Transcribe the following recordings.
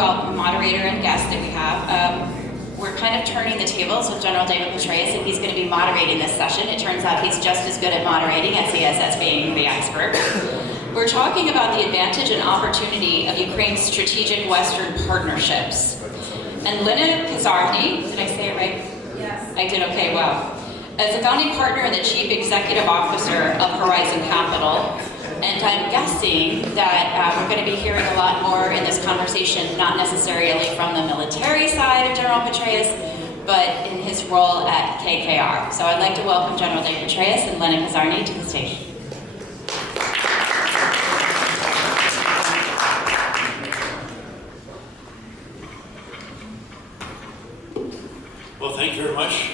moderator and guest that we have. We're kind of turning the tables with General David Petraeus, and he's going to be moderating this session. It turns out he's just as good at moderating as he is as being the expert. We're talking about the advantage and opportunity of Ukraine's strategic Western partnerships. And Lenna Koszarny, did I say it right? Yes. I did okay, wow. As a founding partner and the chief executive officer of Horizon Capital, and I'm guessing that we're going to be hearing a lot more in this conversation, not necessarily from the military side of General Petraeus, but in his role at KKR. So I'd like to welcome General David Petraeus and Lenna Koszarny to the stage. Well, thank you very much.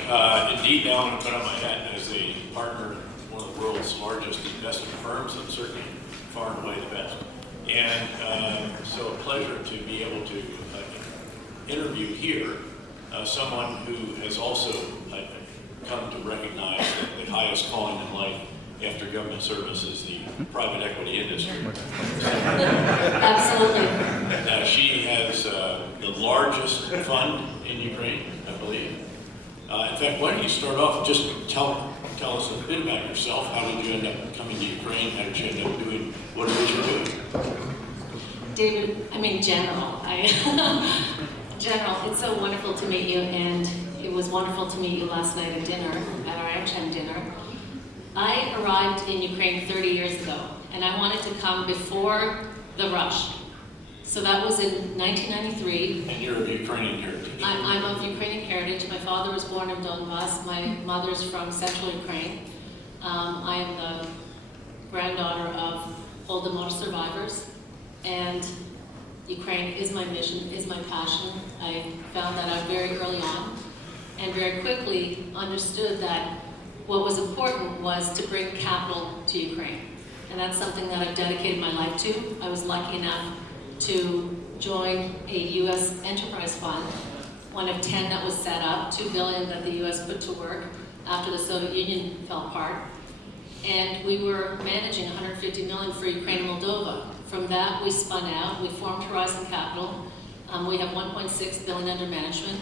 Indeed, now I'm going to put on my hat as a partner in one of the world's largest investment firms, and certainly far and away the best. And so a pleasure to be able to interview here someone who has also come to recognize that the highest calling in life after government service is the private equity industry. Absolutely. She has the largest fund in Ukraine, I believe. In fact, why don't you start off, just tell us a bit about yourself. How did you end up coming to Ukraine? How did you end up doing what it is you're doing? David, General. General, it's so wonderful to meet you, and it was wonderful to meet you last night at dinner, at our AmCham dinner. I arrived in Ukraine 30 years ago, and I wanted to come before the rush. So that was in 1993. And you're of Ukrainian heritage. I'm of Ukrainian heritage. My father was born in Donbass. My mother's from central Ukraine. I am the granddaughter of Holodomor survivors, and Ukraine is my mission, is my passion. I found that out very early on, and very quickly understood that what was important was to bring capital to Ukraine. And that's something that I've dedicated my life to. I was lucky enough to join a U.S. enterprise fund, one of 10 that was set up, $2 billion that the U.S. put to work after the Soviet Union fell apart. And we were managing $150 million for Ukraine and Moldova. From that, we spun out, we formed Horizon Capital. We have $1.6 billion under management,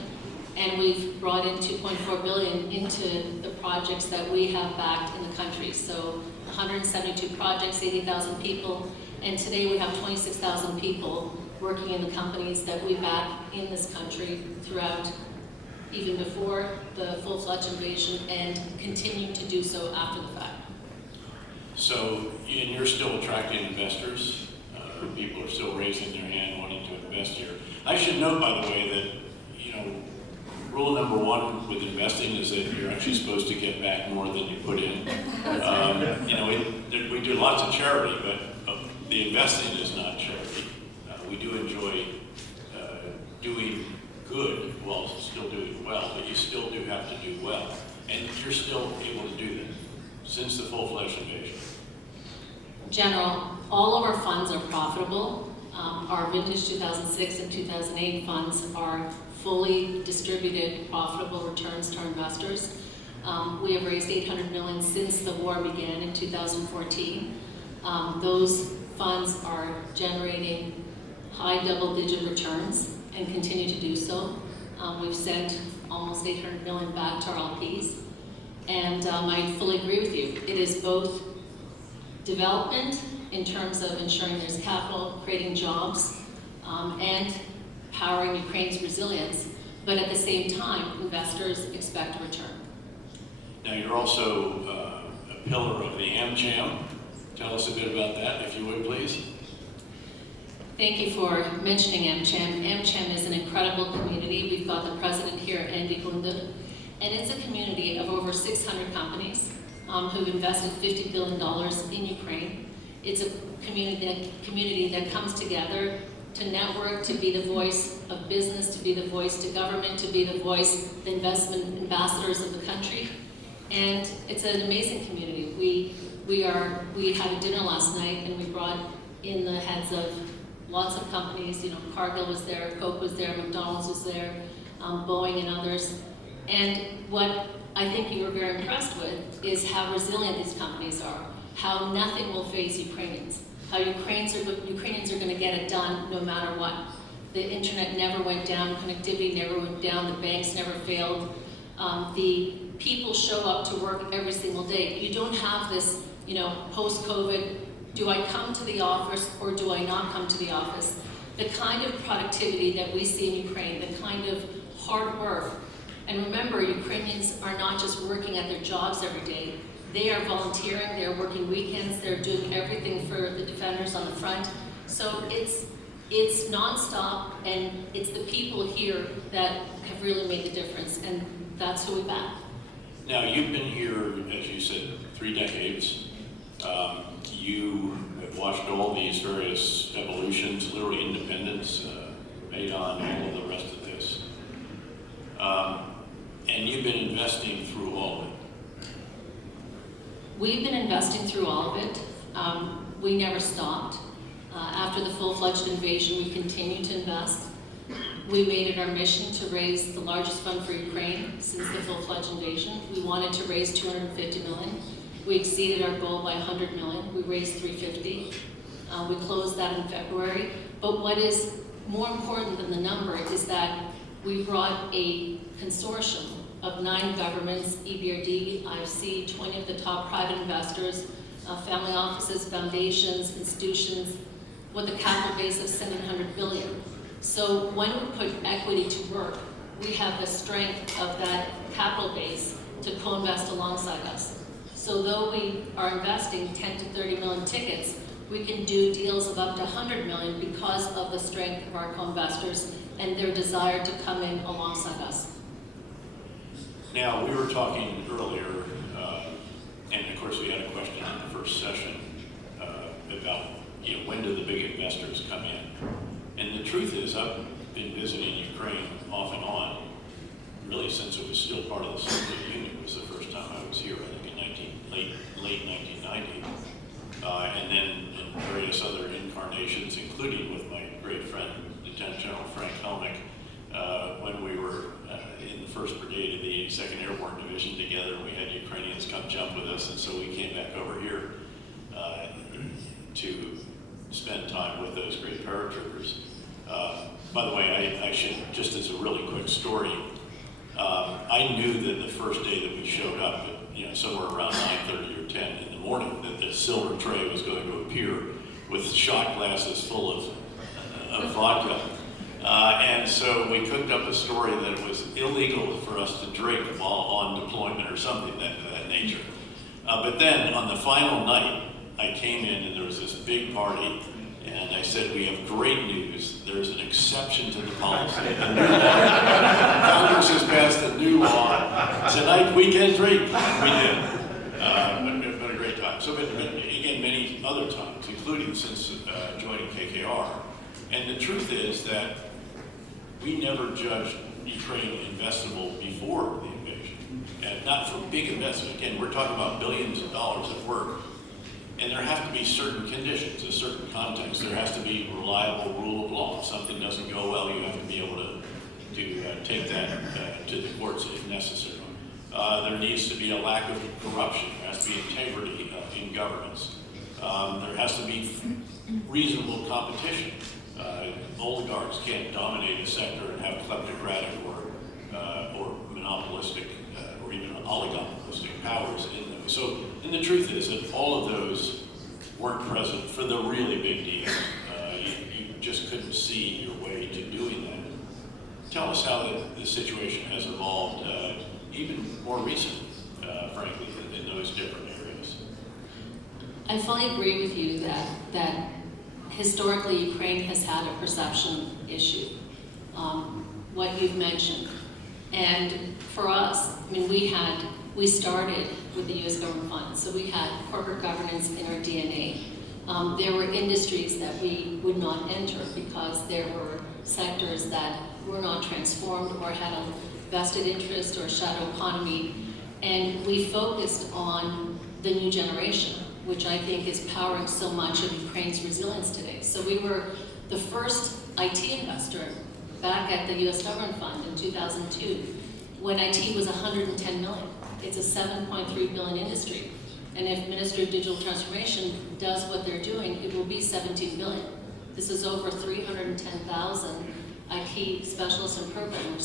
and we've brought in $2.4 billion into the projects that we have backed in the country. So 172 projects, 80,000 people, and today we have 26,000 people working in the companies that we back in this country throughout, even before the full-fledged invasion, and continue to do so after the fact. So, and you're still attracting investors? People are still raising their hand wanting to invest here. I should note, by the way, that, rule number one with investing is that you're actually supposed to get back more than you put in. We do lots of charity, but the investing is not charity. We do enjoy doing good while still doing well, but you still do have to do well. And you're still able to do that since the full-fledged invasion. General, all of our funds are profitable. Our vintage 2006 and 2008 funds are fully distributed, profitable returns to our investors. We have raised $800 million since the war began in 2014. Those funds are generating high double-digit returns and continue to do so. We've sent almost $800 million back to our LPs. And I fully agree with you. It is both development in terms of ensuring there's capital, creating jobs, and powering Ukraine's resilience. But at the same time, investors expect a return. Now, you're also a pillar of the AmCham. Tell us a bit about that, if you would, please. Thank you for mentioning AmCham. AmCham is an incredible community. We've got the president here, Andy Gunda, and it's a community of over 600 companies who've invested $50 billion in Ukraine. It's a community that comes together to network, to be the voice of business, to be the voice to government, to be the voice, the investment ambassadors of the country. And it's an amazing community. We had a dinner last night, and we brought in the heads of lots of companies. Cargill was there, Coke was there, McDonald's was there, Boeing and others. And what I think you were very impressed with is how resilient these companies are, how nothing will faze Ukrainians, how Ukrainians are going to get it done no matter what. The internet never went down, connectivity never went down, the banks never failed. The people show up to work every single day. You don't have this, post-COVID, do I come to the office or do I not come to the office? The kind of productivity that we see in Ukraine, the kind of hard work. And remember, Ukrainians are not just working at their jobs every day. They are volunteering, they're working weekends, they're doing everything for the defenders on the front. So it's nonstop, and it's the people here that have really made the difference, and that's who we back. Now, you've been here, as you said, 3 decades. You have watched all these various evolutions, literally independence, Maidan, all of the rest of this. And you've been investing through all of it. We've been investing through all of it. We never stopped. After the full-fledged invasion, we continued to invest. We made it our mission to raise the largest fund for Ukraine since the full-fledged invasion. We wanted to raise $250 million. We exceeded our goal by $100 million. We raised $350. We closed that in February. But what is more important than the number is that we brought a consortium of 9 governments, EBRD, IFC, 20 of the top private investors, family offices, foundations, institutions, with a capital base of $700 billion. So when we put equity to work, we have the strength of that capital base to co-invest alongside us. So though we are investing 10 to 30 million tickets, we can do deals of up to 100 million because of the strength of our co-investors and their desire to come in alongside us. Now, we were talking earlier, and of course we had a question in the first session about when do the big investors come in? And the truth is, I've been visiting Ukraine off and on, really since it was still part of the Soviet Union. It was the first time I was here, I think in late 1990. And then in various other incarnations, including with my great friend, Lieutenant General Frank Helmick, when we were in the 1st Brigade of the 2nd Airborne Division together. We had Ukrainians come jump with us, and so we came back over here to spend time with those great paratroopers. By the way, I should, just as a really quick story, I knew that the first day that we showed up, somewhere around 9:30 or 10 in the morning, that the silver tray was going to appear with shot glasses full of vodka. And so we cooked up a story that it was illegal for us to drink while on deployment or something of that nature. But then on the final night, I came in and there was this big party, and I said, we have great news. There's an exception to the policy. Congress has passed a new law. Tonight we can drink. We did. But a great time. So, but again, many other times, including since joining KKR. And the truth is that we never judged Ukraine investable before the invasion. And not for big investment. Again, we're talking about billions of dollars at work. And there have to be certain conditions, a certain context. There has to be reliable rule of law. If something doesn't go well, you have to be able to take that to the courts if necessary. There needs to be a lack of corruption. There has to be integrity in governance. There has to be reasonable competition. Oligarchs can't dominate a sector and have kleptocratic or monopolistic or even oligopolistic powers in them. So, and the truth is that all of those weren't present for the really big deals. You just couldn't see your way to doing that. Tell us how the situation has evolved, even more recently, frankly, in those different areas. I fully agree with you that historically Ukraine has had a perception issue, what you've mentioned. And for us, I mean, we started with the U.S. government funds, so we had corporate governance in our DNA. There were industries that we would not enter because there were sectors that were not transformed or had a vested interest or shadow economy. And we focused on the new generation, which I think is powering so much of Ukraine's resilience today. So we were the first IT investor back at the U.S. government fund in 2002, when IT was 110 million. It's a 7.3 billion industry. And if Ministry of Digital Transformation does what they're doing, it will be 17 billion. This is over 310,000 IT specialists and programmers.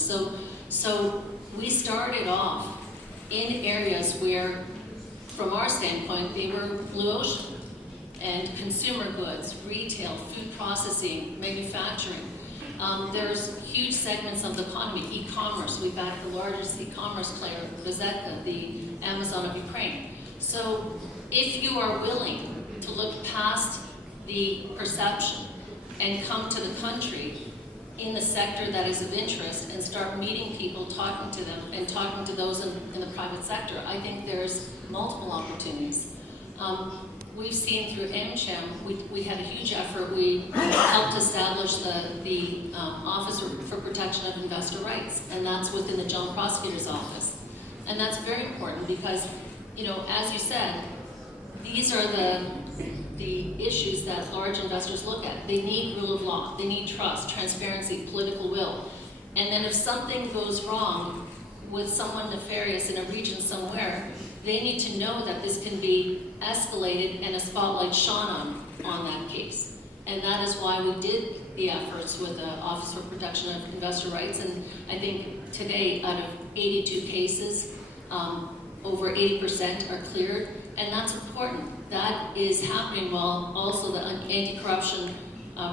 So we started off in areas where, from our standpoint, they were blue ocean. And consumer goods, retail, food processing, manufacturing. There's huge segments of the economy, e-commerce. We back the largest e-commerce player, Gazeta, the Amazon of Ukraine. So if you are willing to look past the perception and come to the country in the sector that is of interest and start meeting people, talking to them, and talking to those in the private sector, I think there's multiple opportunities. We've seen through AmCham, we had a huge effort. We helped establish the Office for Protection of Investor Rights, and that's within the General Prosecutor's Office. And that's very important because, you know, as you said, these are the issues that large investors look at. They need rule of law, they need trust, transparency, political will. And then if something goes wrong with someone nefarious in a region somewhere, they need to know that this can be escalated and a spotlight shone on that case. And that is why we did the efforts with the Office for Protection of Investor Rights. And I think today, out of 82 cases, over 80% are cleared. And that's important. That is happening while also the anti-corruption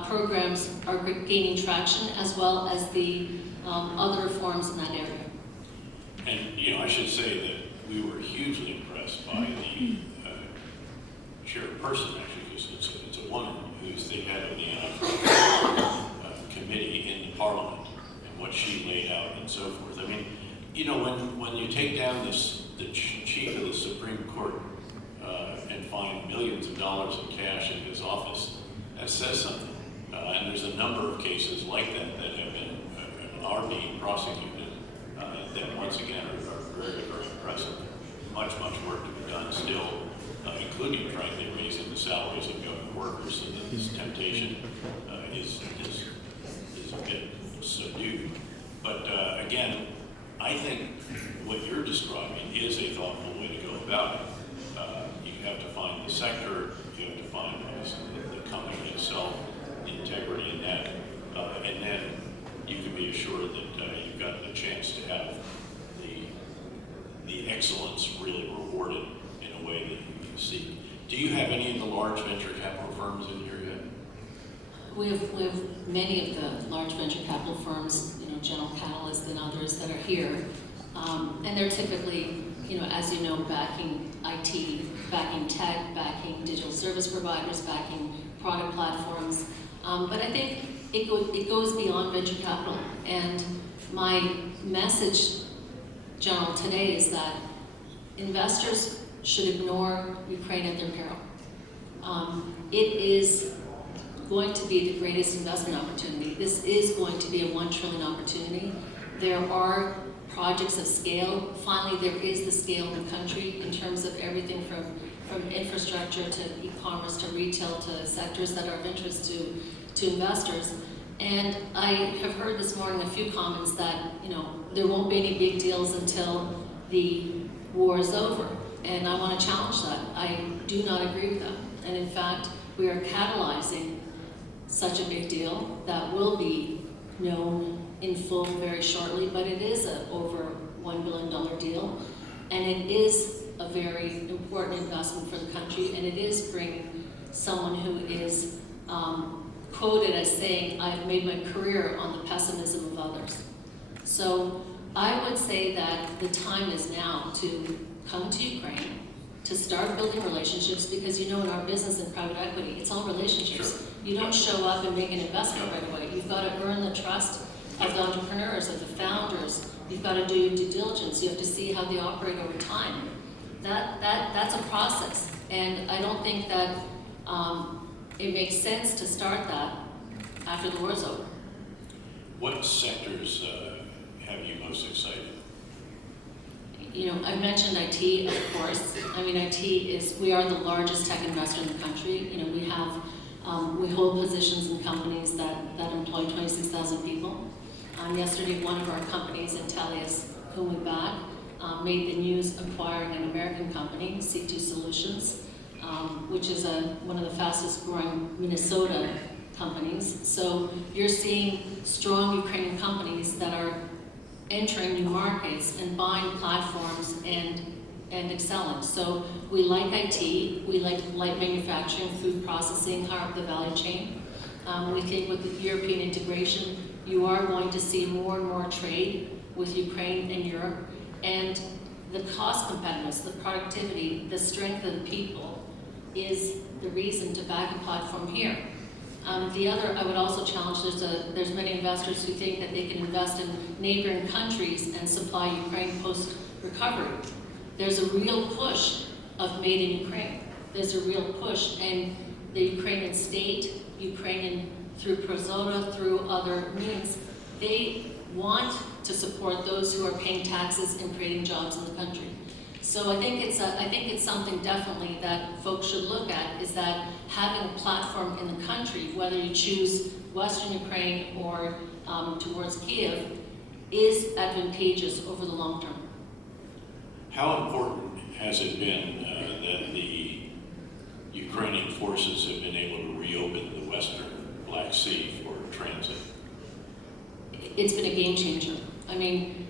programs are gaining traction, as well as the other reforms in that area. And, you know, I should say that we were hugely impressed by the chairperson, actually, because it's a woman who's the head of the anti-corruption committee in the Parliament, and what she laid out and so forth. I mean, you know, when you take down the chief of the Supreme Court and find millions of dollars in cash in his office, that says something. And there's a number of cases like that that have been are being prosecuted that once again are very, very impressive. Much work to be done still, including, frankly, raising the salaries of government workers, so that this temptation is a bit subdued. But again, I think what you're describing is a thoughtful way to go about it. You have to find the sector, you have to find the company itself, the integrity in that, and then you can be assured that you've got the chance to have the excellence really rewarded in a way that you can seek. Do you have any of the large venture capital firms in here yet? We have many of the large venture capital firms, you know, General Catalyst and others that are here, and they're typically, you know, as you know, backing IT, backing tech, backing digital service providers, backing product platforms. But I think it goes beyond venture capital. And my message, General, today is that investors should ignore Ukraine at their peril. It is going to be the greatest investment opportunity. This is going to be a $1 trillion opportunity. There are projects of scale. Finally, there is the scale in the country in terms of everything from infrastructure to e-commerce to retail to sectors that are of interest to investors. And I have heard this morning a few comments that, you know, there won't be any big deals until the war is over. And I want to challenge that. I do not agree with that. And in fact, we are catalyzing such a big deal that will be known in full very shortly, but it is an over $1 billion deal. And it is a very important investment for the country, and it is bringing someone who is quoted as saying, "I've made my career on the pessimism of others." So I would say that the time is now to come to Ukraine, to start building relationships, because you know in our business and private equity, it's all relationships. Sure. You don't show up and make an investment right away. You've got to earn the trust of the entrepreneurs, of the founders. You've got to do your due diligence. You have to see how they operate over time. That's a process, and I don't think that it makes sense to start that after the war's over. What sectors have you most excited? You know, I mentioned IT, of course. I mean, we are the largest tech investor in the country. You know, we hold positions in companies that employ 26,000 people. Yesterday, one of our companies, Petraeus, whom we back, made the news acquiring an American company, C2 Solutions, which is one of the fastest growing Minnesota companies. So you're seeing strong Ukrainian companies that are entering new markets and buying platforms and excelling. So we like IT, we like light manufacturing, food processing, higher up the value chain. We think with the European integration, you are going to see more and more trade with Ukraine and Europe. And the cost competitiveness, the productivity, the strength of the people is the reason to back a platform here. The other, I would also challenge, there's many investors who think that they can invest in neighboring countries and supply Ukraine post-recovery. There's a real push of made in Ukraine. There's a real push, and the Ukrainian state, Ukrainian through Prozora, through other means, they want to support those who are paying taxes and creating jobs in the country. So I think it's something definitely that folks should look at, is that having a platform in the country, whether you choose Western Ukraine or towards Kyiv, is advantageous over the long term. How important has it been that the Ukrainian forces have been able to reopen the Western Black Sea for transit? It's been a game changer. I mean,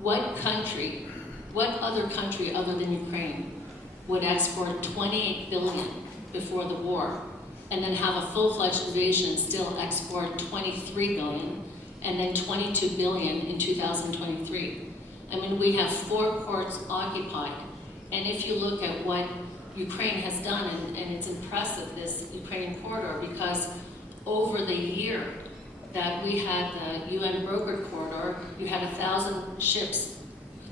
what other country other than Ukraine would export 28 billion before the war and then have a full-fledged invasion and still export 23 billion and then 22 billion in 2023? I mean, we have 4 ports occupied. And if you look at what Ukraine has done, and it's impressive, this Ukrainian corridor, because over the year that we had the UN brokered corridor, you had 1,000 ships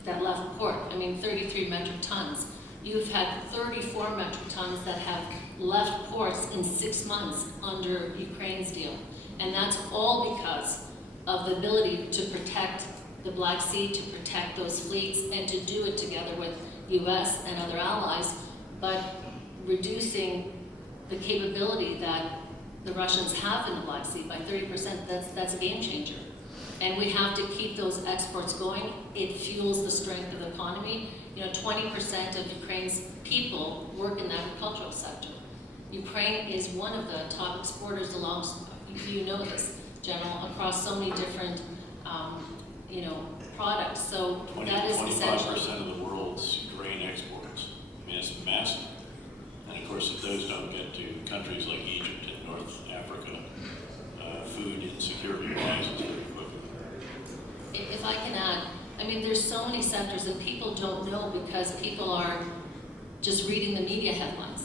that left port. I mean, 33 metric tons. You've had 34 metric tons that have left ports in 6 months under Ukraine's deal. And that's all because of the ability to protect the Black Sea, to protect those fleets, and to do it together with US and other allies, but reducing the capability that the Russians have in the Black Sea by 30%, that's a game changer. And we have to keep those exports going. It fuels the strength of the economy. You know, 20% of Ukraine's people work in the agricultural sector. Ukraine is one of the top exporters along, you know this, General, across so many different products. So that is essential. 25% of the world's grain exports. I mean, it's massive. And of course, if those don't get to countries like Egypt and North Africa, food insecurity rises very quickly. If I can add, I mean, there's so many sectors that people don't know because people are just reading the media headlines.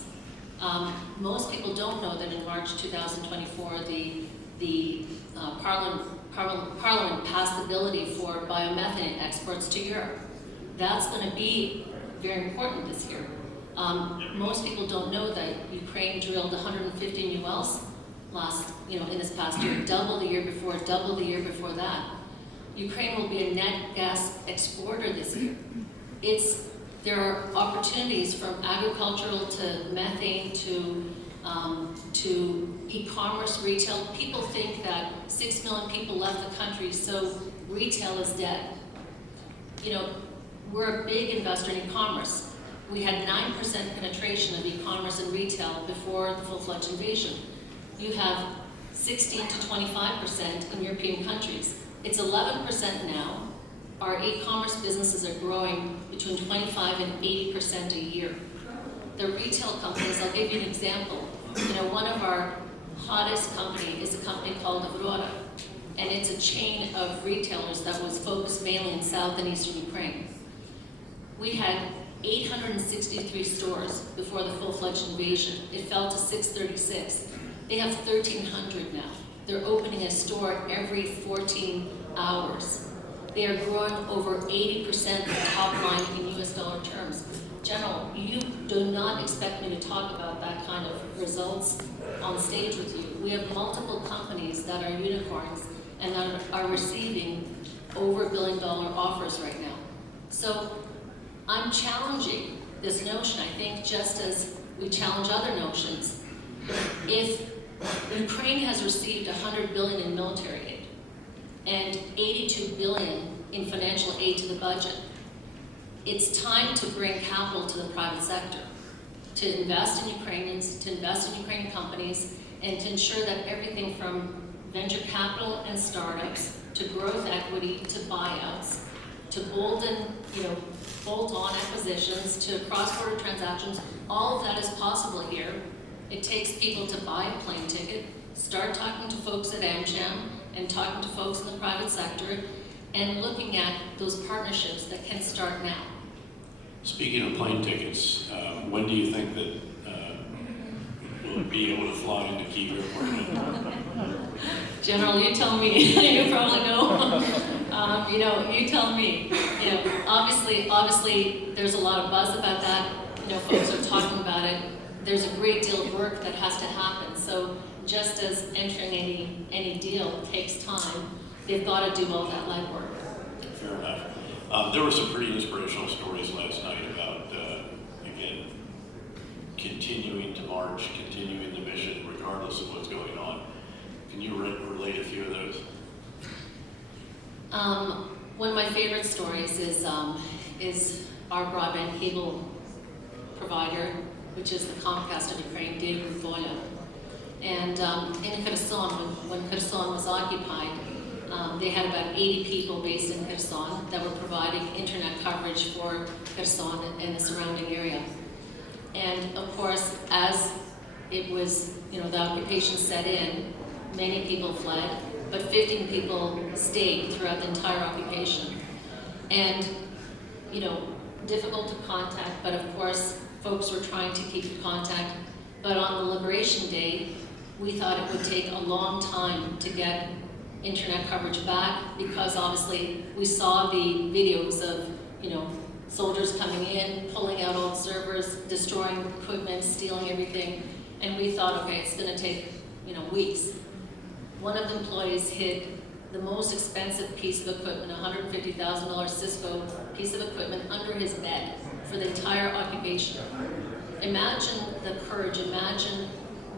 Most people don't know that in March 2024, the Parliament passed the ability for biomethane exports to Europe. That's going to be very important this year. Most people don't know that Ukraine drilled 150 new wells in this past year, double the year before, double the year before that. Ukraine will be a net gas exporter this year. There are opportunities from agricultural to methane to e-commerce, retail. People think that 6 million people left the country, so retail is dead. You know, we're a big investor in e-commerce. We had 9% penetration of e-commerce and retail before the full-fledged invasion. You have 16 to 25% in European countries. It's 11% now. Our e-commerce businesses are growing between 25 and 80% a year. The retail companies, I'll give you an example. You know, one of our hottest company is a company called Aurora, and it's a chain of retailers that was focused mainly in south and eastern Ukraine. We had 863 stores before the full-fledged invasion. It fell to 636. They have 1,300 now. They're opening a store every 14 hours. They are growing over 80% the top line in US dollar terms. General, you do not expect me to talk about that kind of results on stage with you. We have multiple companies that are unicorns and that are receiving over $1 billion offers right now. So I'm challenging this notion, I think, just as we challenge other notions. If Ukraine has received $100 billion in military aid and $82 billion in financial aid to the budget, it's time to bring capital to the private sector, to invest in Ukrainians, to invest in Ukrainian companies, and to ensure that everything from venture capital and startups to growth equity to buyouts to bolt-on acquisitions to cross-border transactions, all of that is possible here. It takes people to buy a plane ticket, start talking to folks at AmCham and talking to folks in the private sector and looking at those partnerships that can start now. Speaking of plane tickets, when do you think that we'll be able to fly into Kyiv Airport? General, you tell me. You probably know. You tell me. Obviously, there's a lot of buzz about that. Folks are talking about it. There's a great deal of work that has to happen. So just as entering any deal takes time, they've got to do all that legwork. Fair enough. There were some pretty inspirational stories last night about, again, continuing to march, continuing the mission, regardless of what's going on. Can you relate a few of those? One of my favorite stories is our broadband cable provider, which is the Comcast of Ukraine, David Voya. And in Kherson, when Kherson was occupied, they had about 80 people based in Kherson that were providing internet coverage for Kherson and the surrounding area. And of course, as it was, the occupation set in, many people fled, but 15 people stayed throughout the entire occupation. And, difficult to contact, but of course, folks were trying to keep in contact. But on the Liberation Day, we thought it would take a long time to get internet coverage back because obviously we saw the videos of, soldiers coming in, pulling out old servers, destroying equipment, stealing everything. And we thought, okay, it's gonna take, weeks. One of the employees hid the most expensive piece of equipment, $150,000 Cisco piece of equipment under his bed for the entire occupation. Imagine the courage, imagine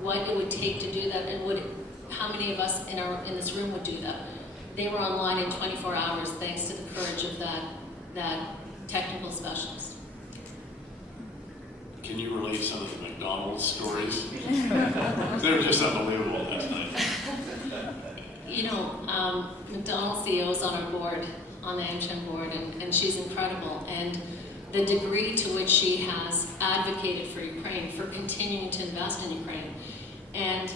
what it would take to do that, and how many of us in this room would do that? They were online in 24 hours thanks to the courage of that technical specialist. Can you relate some of the McDonald's stories? They were just unbelievable last night. McDonald's CEO is on our board, on the AmCham board, and she's incredible. And the degree to which she has advocated for Ukraine, for continuing to invest in Ukraine. And,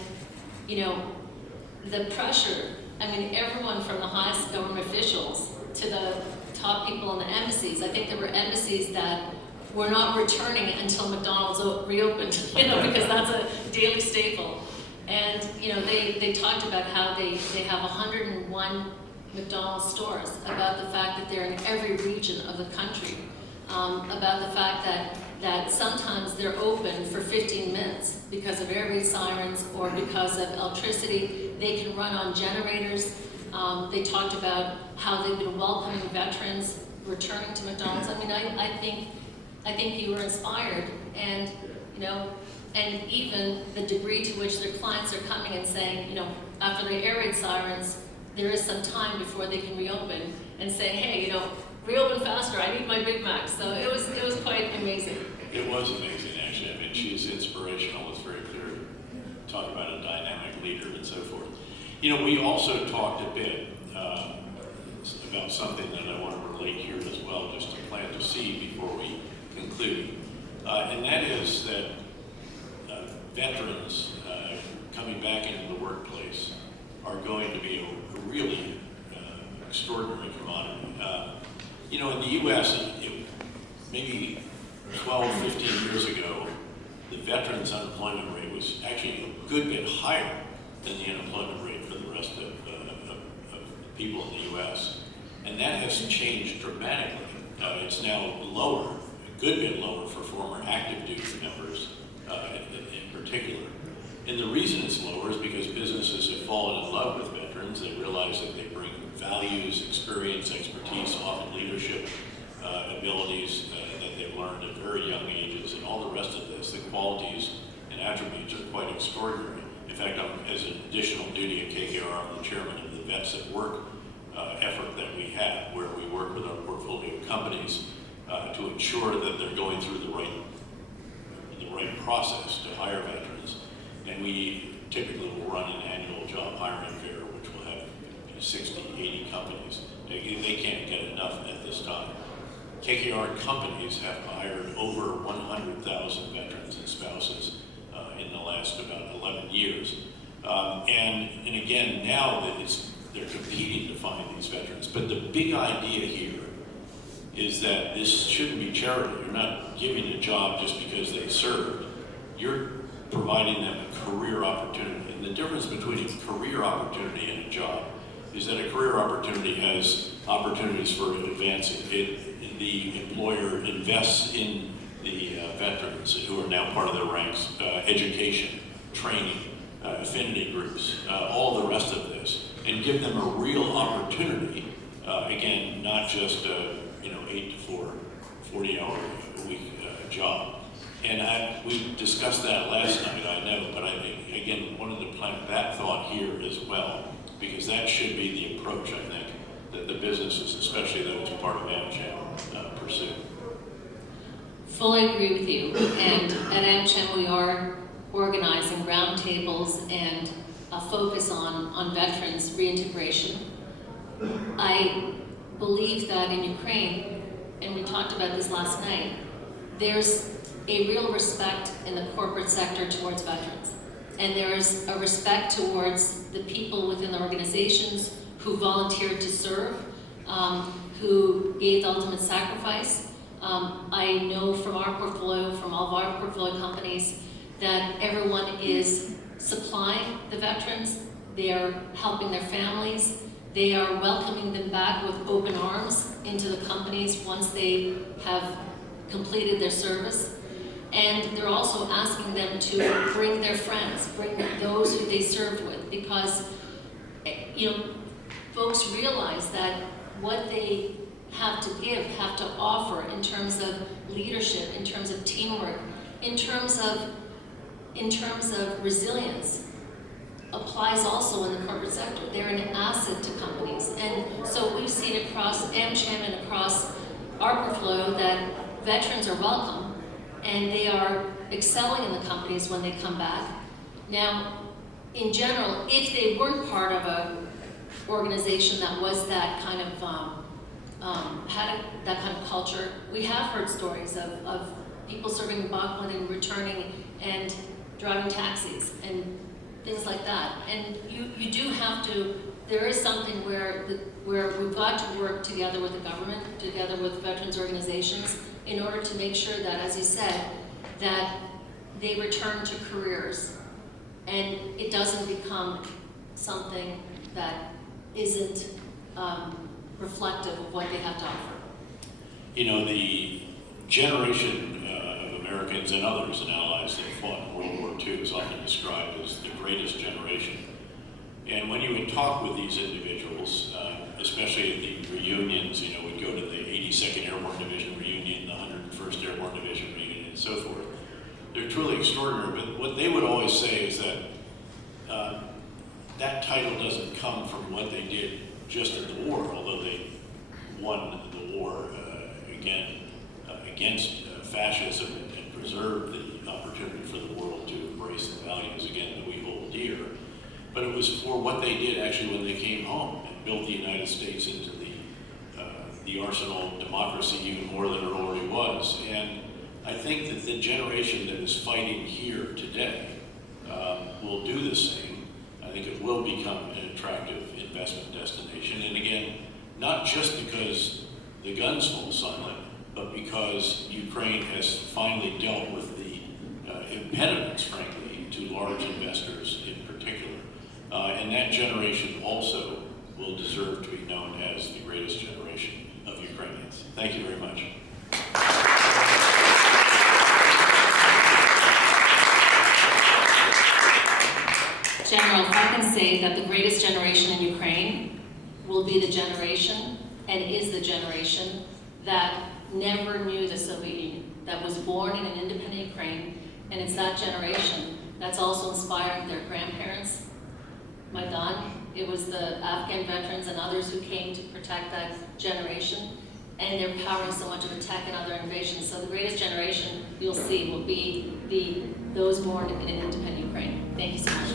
the pressure, everyone from the highest government officials to the top people in the embassies. I think there were embassies that were not returning until McDonald's reopened, because that's a daily staple. And, they talked about how they have 101 McDonald's stores, about the fact that they're in every region of the country, about the fact that sometimes they're open for 15 minutes because of air raid sirens or because of electricity. They can run on generators. They talked about how they've been welcoming veterans returning to McDonald's. I think you were inspired, and and even the degree to which their clients are coming and saying, after the air raid sirens, there is some time before they can reopen, and saying, hey, reopen faster. I need my Big Mac. So it was quite amazing. It was amazing, actually. She's inspirational. It's very clear. Talk about a dynamic leader and so forth. We also talked a bit about something that I want to relate here as well, just to plant a seed before we conclude. And that is that veterans coming back into the workplace are going to be a really extraordinary commodity. In the U.S., maybe 12, 15 years ago, the veterans' unemployment rate was actually a good bit higher than the unemployment rate for the rest of people in the U.S. And that has changed dramatically. It's now lower, a good bit lower for former active duty members in particular. And the reason it's lower is because businesses have fallen in love with veterans. They realize that they bring values, experience, expertise, often leadership abilities that they've learned at very young ages, and all the rest of this. The qualities and attributes are quite extraordinary. In fact, as an additional duty at KKR, I'm the chairman of the Vets at Work effort that we have, where we work with our portfolio companies to ensure that they're going through the right process to hire veterans. And we typically will run an annual job hiring fair, which will have 60, 80 companies. They can't get enough at this time. KKR companies have hired over 100,000 veterans and spouses in the last about 11 years. And again, now that they're competing to find these veterans. But the big idea here is that this shouldn't be charity. You're not giving a job just because they served. You're providing them a career opportunity. And the difference between a career opportunity and a job is that a career opportunity has opportunities for advancing. The employer invests in the veterans who are now part of their ranks, education, training, affinity groups, all the rest of this, and give them a real opportunity. Again, not just 8 to 4, 40-hour-a-week job. And we discussed that last night, I know, but I think, again, wanted to plant that thought here as well, because that should be the approach, I think, that the businesses, especially those part of AmCham, pursue. Fully agree with you. And at AmCham, we are organizing roundtables and a focus on veterans reintegration. I believe that in Ukraine, and we talked about this last night, there's a real respect in the corporate sector towards veterans. And there's a respect towards the people within the organizations who volunteered to serve, who gave the ultimate sacrifice. I know from our portfolio, from all of our portfolio companies, that everyone is supplying the veterans, they are helping their families, they are welcoming them back with open arms into the companies once they have completed their service. And they're also asking them to bring their friends, bring those who they served with, because folks realize that what they have to give, have to offer in terms of leadership, in terms of teamwork, in terms of resilience, applies also in the corporate sector. They're an asset to companies. And so we've seen across AmCham and across our portfolio that veterans are welcome and they are excelling in the companies when they come back. Now, in general, if they weren't part of an organization that was that kind of, had that kind of culture, we have heard stories of people serving in Bakhmut and returning and driving taxis and things like that. And you do have to, there is something where we've got to work together with the government, together with veterans organizations, in order to make sure that, as you said, that they return to careers and it doesn't become something that isn't reflective of what they have to offer. The generation of Americans and others and allies that fought in World War II is often described as the greatest generation. And when you would talk with these individuals, especially at the reunions, we'd go to the 82nd Airborne Division reunion, the 101st Airborne Division reunion, and so forth. They're truly extraordinary, but what they would always say is that that title doesn't come from what they did just in the war, although they won the war against fascism and preserved the opportunity for the world to embrace the values again that we hold dear. But it was for what they did actually when they came home and built the United States into the arsenal of democracy even more than it already was. And I think that the generation that is fighting here today will do the same. I think it will become an attractive investment destination. And again, not just because the guns fall silent, but because Ukraine has finally dealt with the impediments, frankly, to large investors in particular. And that generation also will deserve to be known as the greatest generation of Ukrainians. Thank you very much. General, if I can say that the greatest generation in Ukraine will be the generation, and is the generation, that never knew the Soviet Union, that was born in an independent Ukraine, and it's that generation that's also inspired their grandparents, Maidan. It was the Afghan veterans and others who came to protect that generation, and they're powering so much of the tech and other innovations. So the greatest generation you'll see will be those born in an independent Ukraine. Thank you so much.